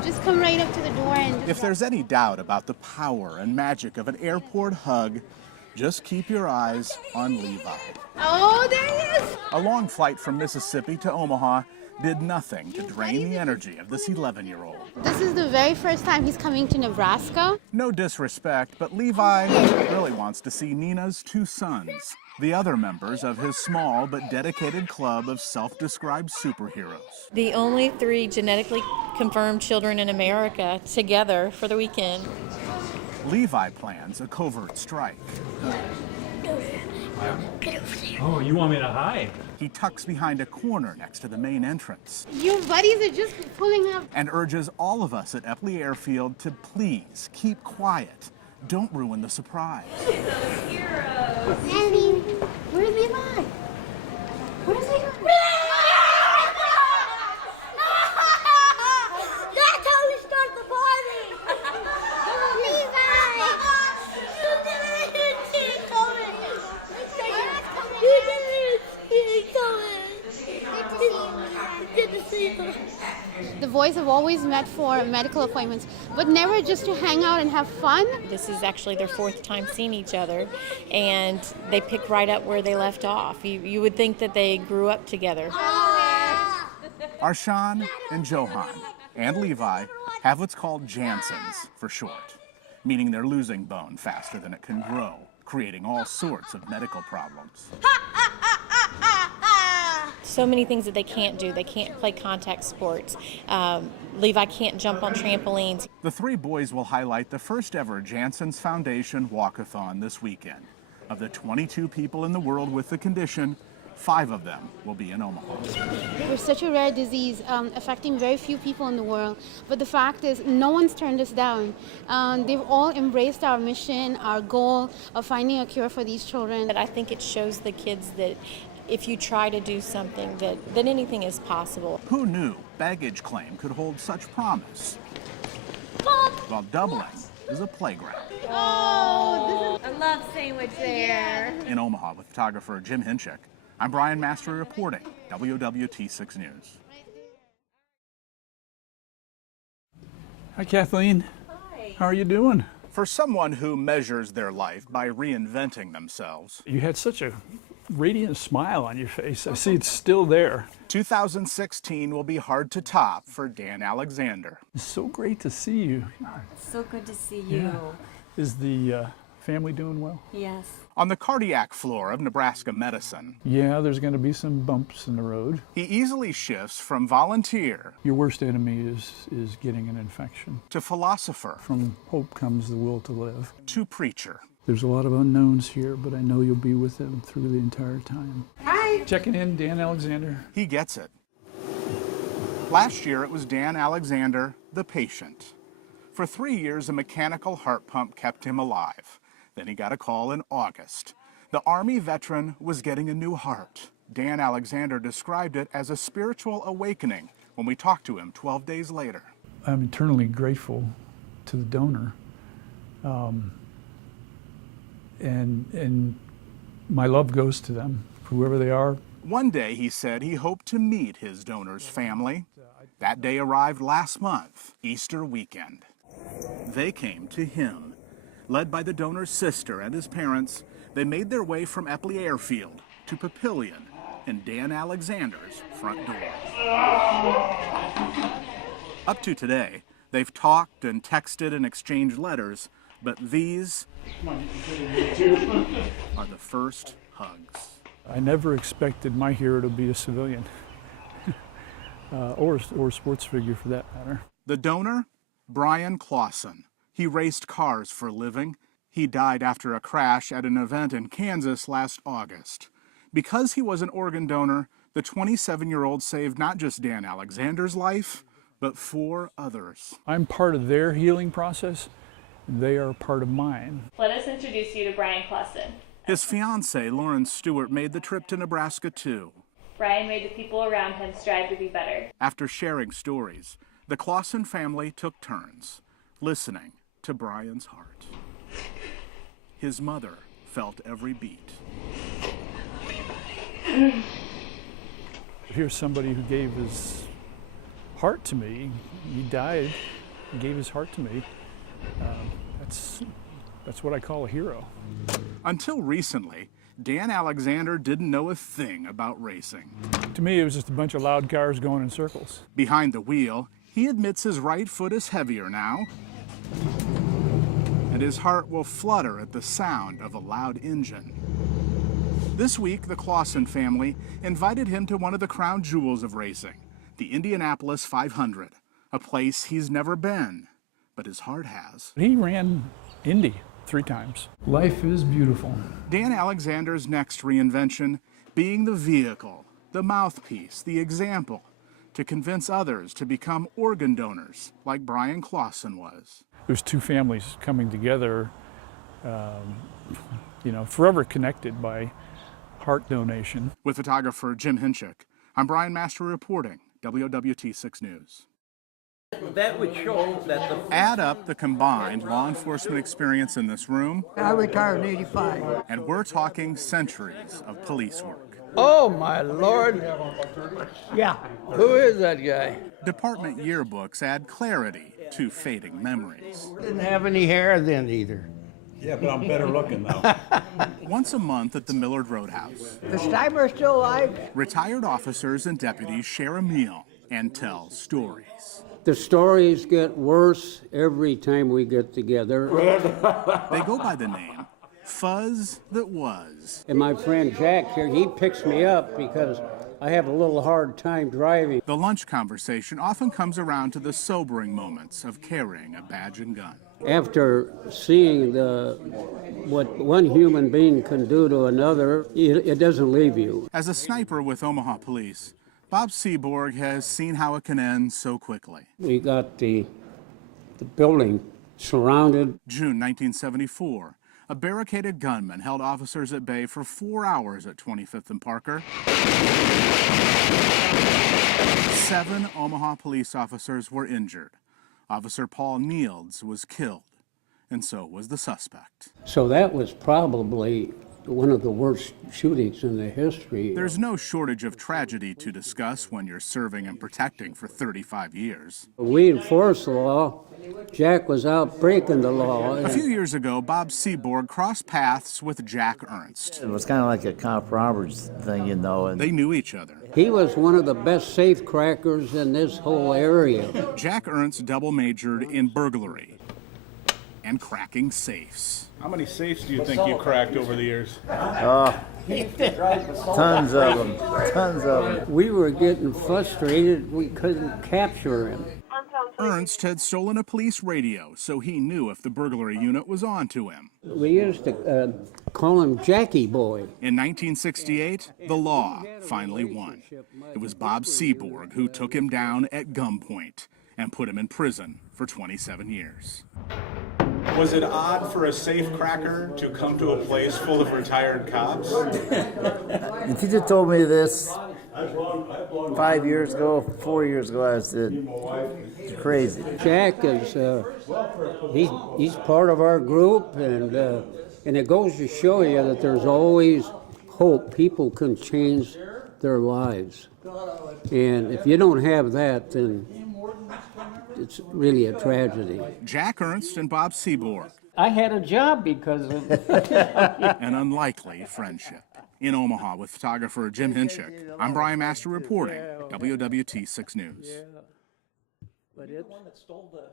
Just come right up to the door and If there's any doubt about the power and magic of an airport hug, just keep your eyes on Levi. Oh, there he is! A long flight from Mississippi to Omaha did nothing to drain the energy of this 11-year-old. This is the very first time he's coming to Nebraska. No disrespect, but Levi really wants to see Nina's two sons, the other members of his small but dedicated club of self-described superheroes. The only 3 genetically confirmed children in America together for the weekend. Levi plans a covert strike. Oh, you want me to hide? He tucks behind a corner next to the main entrance Your buddies are just pulling up. and urges all of us at Epley Airfield to please keep quiet. Don't ruin the surprise. Annie, where's Levi? Where's Levi? That's how we start the party! Levi! You didn't even see it coming! You didn't even see it coming! Good to see you. The boys have always met for medical appointments, but never just to hang out and have fun. This is actually their 4th time seeing each other, and they pick right up where they left off. You would think that they grew up together. Arshawn and Johan and Levi have what's called Janssen's for short, meaning they're losing bone faster than it can grow, creating all sorts of medical problems. So many things that they can't do. They can't play contact sports. Levi can't jump on trampolines. The 3 boys will highlight the first ever Janssen's Foundation walkathon this weekend. Of the 22 people in the world with the condition, 5 of them will be in Omaha. We're such a rare disease affecting very few people in the world, but the fact is no one's turned us down. They've all embraced our mission, our goal of finding a cure for these children. But I think it shows the kids that if you try to do something, that anything is possible. Who knew baggage claim could hold such promise? While doubling is a playground. Oh, I love sandwich there. In Omaha with photographer Jim Hinchik, I'm Brian Mastre reporting, WWT6 News. Hi, Kathleen. Hi. How are you doing? For someone who measures their life by reinventing themselves, You had such a radiant smile on your face. I see it's still there. 2016 will be hard to top for Dan Alexander. It's so great to see you. It's so good to see you. Yeah. Is the family doing well? Yes. On the cardiac floor of Nebraska medicine, Yeah, there's going to be some bumps in the road. he easily shifts from volunteer Your worst enemy is getting an infection. to philosopher From hope comes the will to live. to preacher. There's a lot of unknowns here, but I know you'll be with them through the entire time. hi. Checking in, Dan Alexander. He gets it. Last year, it was Dan Alexander, the patient. For 3 years, a mechanical heart pump kept him alive. Then he got a call in August. The Army veteran was getting a new heart. Dan Alexander described it as a spiritual awakening when we talked to him 12 days later. I'm eternally grateful to the donor. And my love goes to them, whoever they are. One day, he said he hoped to meet his donor's family. That day arrived last month, Easter weekend. They came to him. Led by the donor's sister and his parents, they made their way from Epley Airfield to Papillion and Dan Alexander's front door. Up to today, they've talked and texted and exchanged letters, but these are the first hugs. I never expected my hero to be a civilian, or a sports figure for that matter. The donor, Brian Clausen. He raced cars for a living. He died after a crash at an event in Kansas last August. Because he was an organ donor, the 27-year-old saved not just Dan Alexander's life, but 4 others. I'm part of their healing process, and they are part of mine. Let us introduce you to Brian Clausen. His fiancée, Lauren Stewart, made the trip to Nebraska too. Brian made the people around him strive to be better. After sharing stories, the Clausen family took turns, listening to Brian's heart. His mother felt every beat. Here's somebody who gave his heart to me. He died, he gave his heart to me. That's what I call a hero. Until recently, Dan Alexander didn't know a thing about racing. To me, it was just a bunch of loud cars going in circles. Behind the wheel, he admits his right foot is heavier now, and his heart will flutter at the sound of a loud engine. This week, the Clausen family invited him to one of the crown jewels of racing, the Indianapolis 500, a place he's never been, but his heart has. He ran Indy 3 times. Life is beautiful. Dan Alexander's next reinvention being the vehicle, the mouthpiece, the example to convince others to become organ donors like Brian Clausen was. There's 2 families coming together, forever connected by heart donation. With photographer Jim Hinchik, I'm Brian Mastre reporting, WOWT 6 News. That would show that the... Add up the combined law enforcement experience in this room, I retired in '85. and we're talking centuries of police work. Oh, my Lord. Yeah. Who is that guy? Department yearbooks add clarity to fading memories. Didn't have any hair then either. Yeah, but I'm better looking though. Once a month at the Millard Roadhouse, The Steimer still alive? retired officers and deputies share a meal and tell stories. The stories get worse every time we get together. They go by the name Fuzz That Was. And my friend Jack here, he picks me up because I have a little hard time driving. The lunch conversation often comes around to the sobering moments of carrying a badge and gun. After seeing what one human being can do to another, it doesn't leave you. As a sniper with Omaha Police, Bob Seaborg has seen how it can end so quickly. We got the building surrounded. June 1974, a barricaded gunman held officers at bay for 4 hours at 25th and Parker. 7 Omaha police officers were injured. Officer Paul Nields was killed, and so was the suspect. So that was probably one of the worst shootings in the history. There's no shortage of tragedy to discuss when you're serving and protecting for 35 years. We enforce the law. Jack was out breaking the law. A few years ago, Bob Seaborg crossed paths with Jack Ernst. It was kind of like a cop Roberts thing, you know. And they knew each other. He was one of the best safe crackers in this whole area. Jack Ernst double majored in burglary and cracking safes. How many safes do you think you cracked over the years? Tons of them, tons of them. We were getting frustrated. We couldn't capture him. Ernst had stolen a police radio, so he knew if the burglary unit was on to him. We used to call him Jackie Boy. In 1968, the law finally won. It was Bob Seaborg who took him down at gunpoint and put him in prison for 27 years. Was it odd for a safe cracker to come to a place full of retired cops? The teacher told me this 5 years ago, 4 years ago. I said, it's crazy. Jack is, he's part of our group, and it goes to show you that there's always hope. People can change their lives. And if you don't have that, then it's really a tragedy. Jack Ernst and Bob Seaborg. I had a job because of an unlikely friendship. In Omaha with photographer Jim Hinchik, I'm Brian Mastre reporting, WOWT 6 News.